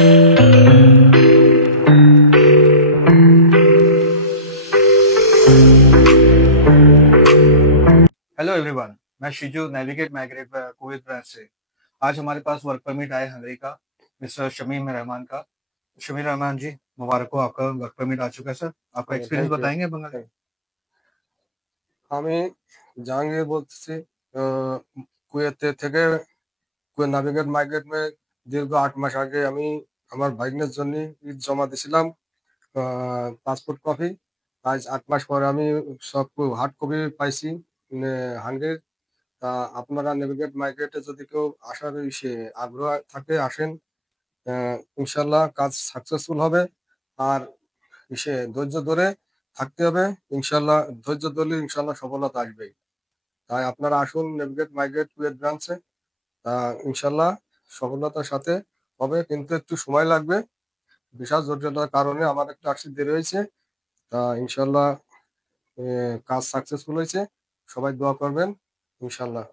Hello everyone. मैं शिजू navigate migrate Kuwait branch से। आज हमारे पास वर्क परमिट आया हंगरी का, मिस्टर शमीम रहमान का। शमीम रहमान जी, मुबारक हो, आपका वर्क परमिट आ चुका है सर। आपका एक्सपीरियंस থ্যাংক ইউ। बताएंगे बंगाली? আমি জাহাঙ্গীর বলতেছি। আহ, কুয়েতে থেকে কুয়েত নাভিগেট মাইগ্রেট দীর্ঘ 8 মাস আগে আমি আমার ভাগ্নের জন্য ঈদ জমা দিছিলাম, পাসপোর্ট কপি। আজ 8 মাস পরে আমি সব হার্ড কপি পাইছি হাঙ্গের। তা আপনারা নেভিগেট মাইগ্রেটে যদি কেউ আসার আগ্রহ থাকে আসেন। ইনশাল্লাহ কাজ সাকসেসফুল হবে। আর ধৈর্য ধরে থাকতে হবে। ইনশাল্লাহ ধৈর্য ধরলে ইনশাল্লাহ সফলতা আসবেই। তাই আপনারা আসুন নেভিগেট মাইগ্রেট কুয়েত ব্রাঞ্চে। তা ইনশাল্লাহ সফলতার সাথে হবে, কিন্তু একটু সময় লাগবে। বিশাল জটিলতার কারণে আমার একটু আসতে দেরি হয়েছে। তা ইনশাল্লাহ কাজ সাকসেসফুল হয়েছে। সবাই দোয়া করবেন ইনশাল্লাহ।